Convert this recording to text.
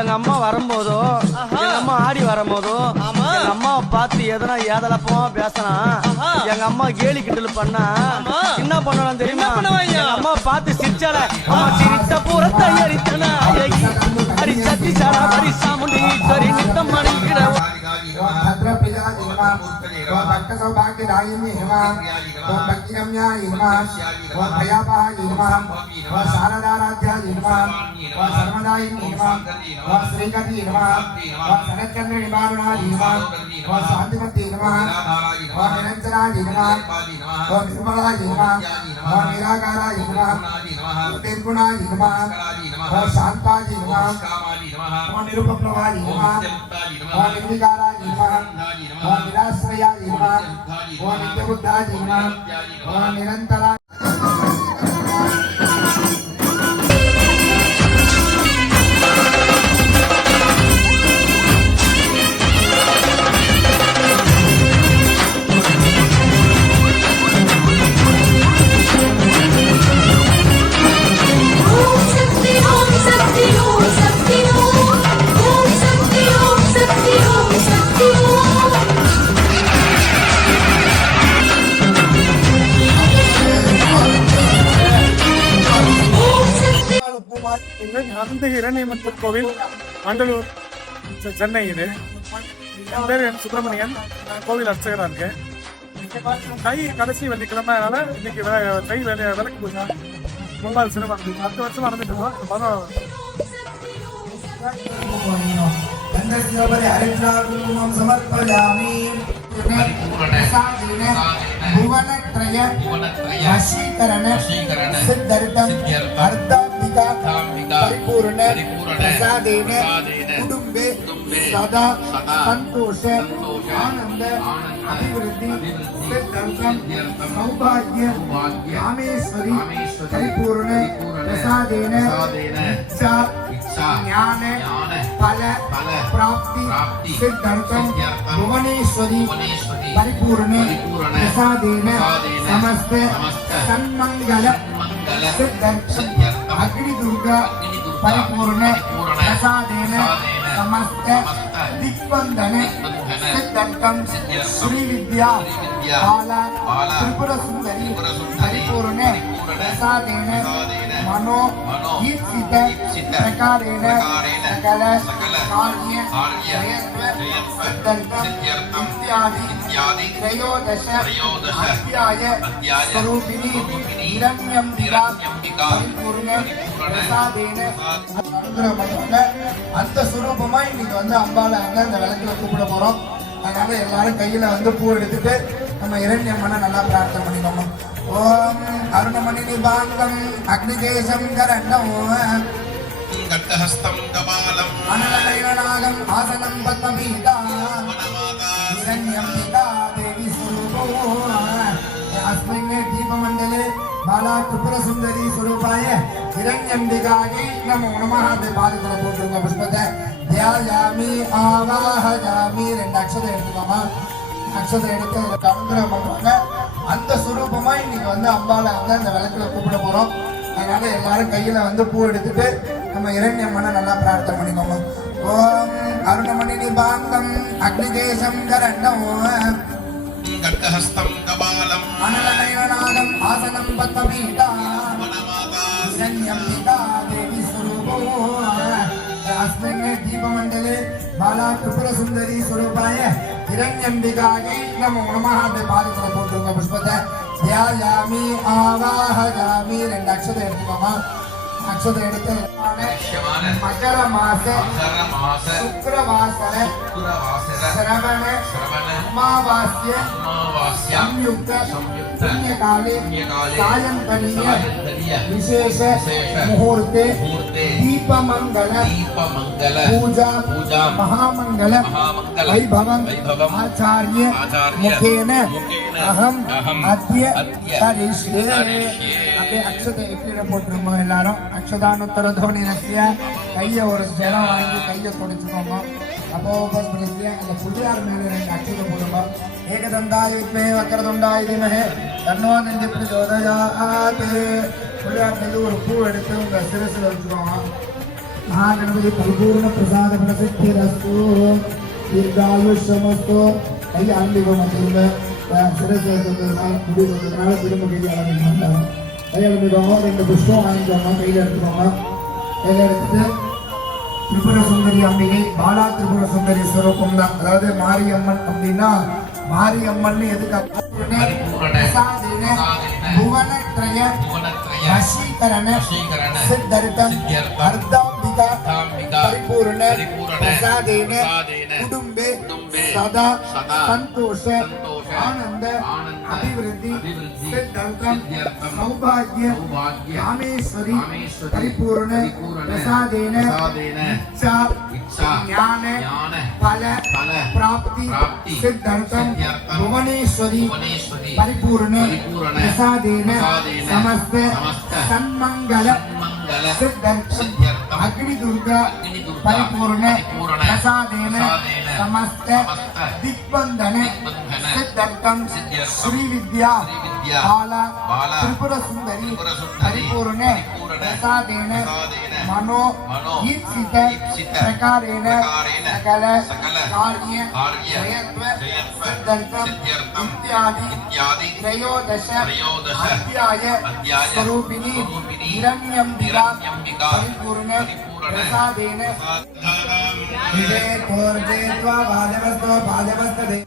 எங்க அம்மா வரும்போதோ எங்க அம்மா ஆடி வரும்போதோ எங்க அம்மாவை பார்த்து எதனா ஏதலப்பமா பேசலாம். எங்க அம்மா கேலி கிண்டல் பண்ணா என்ன பண்ணலாம் தெரியுமா? எங்க அம்மா பார்த்து சிரிச்சால அம்மா சிரித்த பூரத்தை அடித்தனா அடி சட்டி சாடா பரி சாமுண்டி சரி நித்தம் மணிக்கிற நிரந்தரா அந்த இரணியம்மன் கோவில் மண்டலூர் சென்னை. இது என் பேர் சுப்பிரமணியன். கோவில் அர்ச்சகராக இருக்கேன். கை கடைசி வெள்ளிக்கிழமைனால இன்னைக்கு கை விளக்கு பூஜை முன்னாள் சிறப்பாக 10 வருஷம் நடந்துட்டு இருக்கோம். भुवनत्रय वशीकरण सिद्धर्थम अर्धांबिका परिपूर्ण प्रसादेन कुटुंबे सदा संतोष आनंद अभिवृद्धि सिद्धर्थम सौभाग्य कामेश्वरी परिपूर्ण प्रसादेन इच्छा ज्ञान फल प्राप्ति सिद्धर्थम भुवनेश्वरी परिपूर्ण प्रसादेन समस्त सन्मंगल सिद्धर्थम अग्नि दुर्गा परिपूर्ण प्रसादेन समस्त दिग्बंधन सिद्धर्थम श्री विद्या बाला त्रिपुर सुंदरी परिपूर्ण प्रसादेन मनो ईप्सित प्रकारेण सकल कार्य सिद्धर्थम इत्यादि त्रयोदश अध्याय स्वरूपिणी हिरण्यंबिका परिपूर्ण प्रसादेन அந்த சுரூபமா இன்னைக்கு அம்பாளை அந்த விளக்குல கூப்பிட போறோம். அதனால எல்லாரும் கையில பூ எடுத்துட்டு நம்ம இரண்யம்மனை நல்லா பிரார்த்தனை பண்ணிக்கோங்க. ஓம் அருணமணி நிபாங்கம் அக்னிகேசம் கரண்டம் கட்டஹஸ்தம் கபாலம் அனலநயனாகம் ஆசனம் பத்மபீதா இரண்யம்பிகா தேவி ஸ்வரூபோ अस्मिन् दीपमण्डले बाला त्रिपुरसुन्दरी स्वरूपाय हिरण्यम्बिकायै नमो नमः. பாதத்துல போட்டுருங்க புஷ்பத்தை. தியாயாமி ஆவாஹயாமி. 2 அக்ஷதை எடுத்துக்கோமா. அக்ஷதை எடுத்து கவுந்தரம் பண்றாங்க. அந்த சுரூபமா இன்னைக்கு அம்பாளை அந்த விளக்குல கூப்பிட போறோம். அதனால எல்லாரும் கையில பூ எடுத்துட்டு நம்ம இரண்யம்மனை நல்லா பிரார்த்தனை பண்ணிக்கோங்க. ஓம் அருணமணி நிபாங்கம் அக்னிகேசம் கரண்டம் கட்டஹஸ்தம் கபாலம் அனலநயனாகம் ஆசனம் பத்மபீதா இரண்யம்பிகா தேவி ஸ்வரூபோ अस्मिन् दीपमण्डले बाला त्रिपुरसुन्दरी स्वरूपाय हिरण्यम्बिकायै नमो नमः. பாதத்துல போட்டுருங்க புஷ்பத்தை. தியாயாமி ஆவாஹயாமி. 2 அக்ஷதை எடுத்துக்கோமா. அக்ஷதை எடுத்து மகர மாச சுக்ரவாசர சிரவண அமாவாஸ்ய संयुक्त पुण्यकाले सायंकालीय विशेष मुहूर्ते दीपमंगल पूजा महामंगल वैभवं आचार्य मुखेन अहम अद्य करिष्ये. அப்படியே அக்ஷதை எப்படி போட்டுருக்கோம் எல்லாரும். அக்ஷதானுத்தர தோனிரஸ்ய கையை ஒரு ஜலம் வாங்கி கையை தொடச்சுக்கோங்க. அப்போ அந்த புள்ளியார் மேலே 2 அக்ஷதை போடுங்க. ஏகதந்தாய வித்மே வக்கரதுண்டாய தீமஹி தன்னோ நந்தி பிரச்சோதயாத். புள்ளியார் மீது ஒரு பூ எடுத்து உங்க சிரசில் வச்சுக்கோங்க. महागणपति परिपूर्ण प्रसाद प्रसिद्धिरस्तु दीर्घायुष्यमस्तु कई आंबिक मतलब சிறப்பு முடி கொடுத்ததுனால திரும்ப கையில் ஆரம்பிக்கணும் கையில் ஆரம்பிக்கோங்க 2 புஷ்பம் வாங்கிக்கோங்க கையில் எடுத்துக்கோங்க கையில் எடுத்துட்டு திரிபுர சுந்தரி அம்பிகை பாலா திரிபுர சுந்தரி ஸ்வரூபம் தான் அதாவது மாரியம்மன் அப்படின்னா மாரியம்மன் எதுக்கு புவனத்ரய வசீகரண சித்தர்த்தம் அர்த்தாம்பிகா பரிபூர்ண பிரசாதேன குடும்பே சதா சந்தோஷ ஆனந்த அபிவிருத்தி சித்தர்த்தம் சௌபாகிய ராமேஸ்வரி பரிபூர்ண பிரசாதேன இச்சா ஞான பல பிராப்தி சித்தர்த்தம் भुवनेश्वरी परिपूर्ण प्रसादेन समस्त सन्मंगल सिद्धर्थ अग्नि दुर्गा परिपूर्ण प्रसादेन समस्त दिग्बंधन सिद्धर्थम श्री विद्या बाला त्रिपुर सुंदरी परिपूर्ण प्रसादेन मनो ईप्सित प्रकारेण सकल कार्य जयत्व सिद्धर्थम इत्यादि त्रयोदश अध्याय स्वरूपिणी हिरण्यंबिका परिपूर्ण प्रसादेन विजय कोर्जे त्वा भाजवस्तो भाजवस्तदे